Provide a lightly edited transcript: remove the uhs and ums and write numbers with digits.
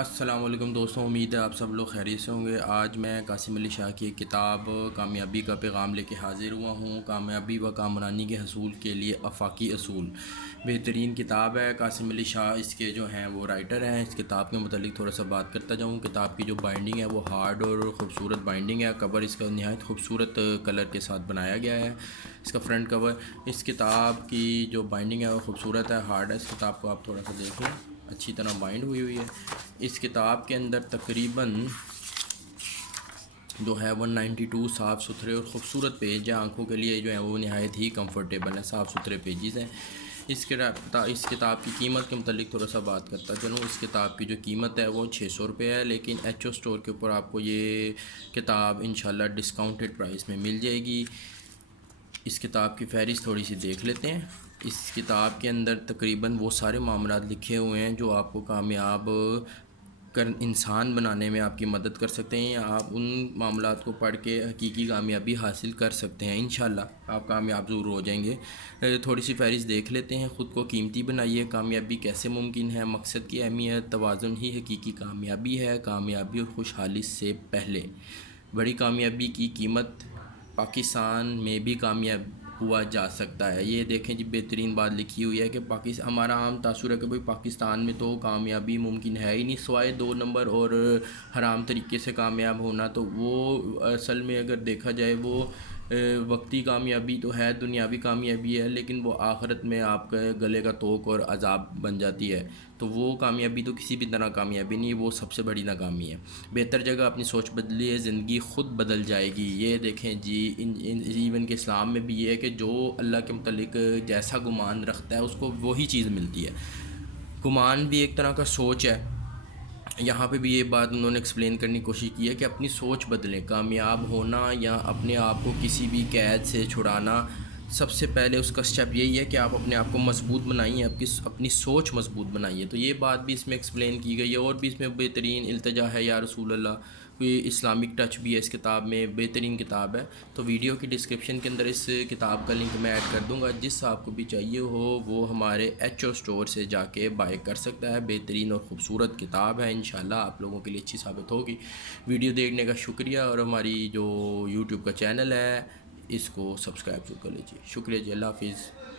السلام علیکم دوستوں، امید ہے آپ سب لوگ خیریت سے ہوں گے۔ آج میں قاسم علی شاہ کی ایک کتاب کامیابی کا پیغام لے کے حاضر ہوا ہوں۔ کامیابی و کامرانی کے حصول کے لیے آفاقی اصول بہترین کتاب ہے۔ قاسم علی شاہ اس کے جو ہیں وہ رائٹر ہیں۔ اس کتاب کے متعلق تھوڑا سا بات کرتا جاؤں۔ کتاب کی جو بائنڈنگ ہے وہ ہارڈ اور خوبصورت بائنڈنگ ہے۔ کور اس کا نہایت خوبصورت کلر کے ساتھ بنایا گیا ہے۔ اس کا فرنٹ کور، اس کتاب کی جو بائنڈنگ ہے وہ خوبصورت ہے، ہارڈ ہے۔ اس کتاب کو آپ تھوڑا سا دیکھ لیں، اچھی طرح بائنڈ ہوئی ہے۔ اس کتاب کے اندر تقریباً جو ہے 192 صاف ستھرے اور خوبصورت پیج ہیں۔ آنکھوں کے لیے جو ہیں وہ نہایت ہی کمفرٹیبل ہیں، صاف ستھرے پیجز ہیں۔ اس کتاب کی قیمت کے متعلق تھوڑا سا بات کرتا چلوں۔ اس کتاب کی جو قیمت ہے وہ 600 روپے ہے، لیکن ایچ او اسٹور کے اوپر آپ کو یہ کتاب انشاءاللہ ڈسکاؤنٹڈ پرائس میں مل جائے گی۔ اس کتاب کی فہرست تھوڑی سی دیکھ لیتے ہیں۔ اس کتاب کے اندر تقریباً وہ سارے معاملات لکھے ہوئے ہیں جو آپ کو کامیاب انسان بنانے میں آپ کی مدد کر سکتے ہیں۔ آپ ان معاملات کو پڑھ کے حقیقی کامیابی حاصل کر سکتے ہیں۔ انشاءاللہ آپ کامیاب ضرور ہو جائیں گے۔ تھوڑی سی فہرست دیکھ لیتے ہیں۔ خود کو قیمتی بنائیے، کامیابی کیسے ممکن ہے، مقصد کی اہمیت، توازن ہی حقیقی کامیابی ہے، کامیابی اور خوشحالی سے پہلے، بڑی کامیابی کی قیمت، پاکستان میں بھی کامیاب ہوا جا سکتا ہے۔ یہ دیکھیں جی، بہترین بات لکھی ہوئی ہے کہ ہمارا عام تاثر ہے کہ بھئی پاکستان میں تو کامیابی ممکن ہے ہی نہیں سوائے 2 نمبر اور حرام طریقے سے کامیاب ہونا۔ تو وہ اصل میں اگر دیکھا جائے وہ وقتی کامیابی تو ہے، دنیاوی کامیابی ہے، لیکن وہ آخرت میں آپ کے گلے کا توق اور عذاب بن جاتی ہے۔ تو وہ کامیابی تو کسی بھی طرح کامیابی نہیں، وہ سب سے بڑی ناکامی ہے۔ بہتر جگہ اپنی سوچ بدلیے، زندگی خود بدل جائے گی۔ یہ دیکھیں جی، ایون کہ اسلام میں بھی یہ ہے کہ جو اللہ کے متعلق جیسا گمان رکھتا ہے اس کو وہی چیز ملتی ہے۔ گمان بھی ایک طرح کا سوچ ہے۔ یہاں پہ بھی یہ بات انہوں نے ایکسپلین کرنے کی کوشش کی ہے کہ اپنی سوچ بدلیں۔ کامیاب ہونا یا اپنے آپ کو کسی بھی قید سے چھڑانا، سب سے پہلے اس کا سٹیپ یہی ہے کہ آپ اپنے آپ کو مضبوط بنائیے، اپنی سوچ مضبوط بنائیے۔ تو یہ بات بھی اس میں ایکسپلین کی گئی ہے، اور بھی اس میں بہترین التجا ہے یا رسول اللہ، کوئی اسلامک ٹچ بھی ہے اس کتاب میں، بہترین کتاب ہے۔ تو ویڈیو کی ڈسکرپشن کے اندر اس کتاب کا لنک میں ایڈ کر دوں گا، جس آپ کو بھی چاہیے ہو وہ ہمارے ایچ او اسٹور سے جا کے بائی کر سکتا ہے۔ بہترین اور خوبصورت کتاب ہے، انشاءاللہ آپ لوگوں کے لیے اچھی ثابت ہوگی۔ ویڈیو دیکھنے کا شکریہ، اور ہماری جو یوٹیوب کا چینل ہے اس کو سبسکرائب ضرور کر لیجیے۔ شکریہ جی، اللہ حافظ۔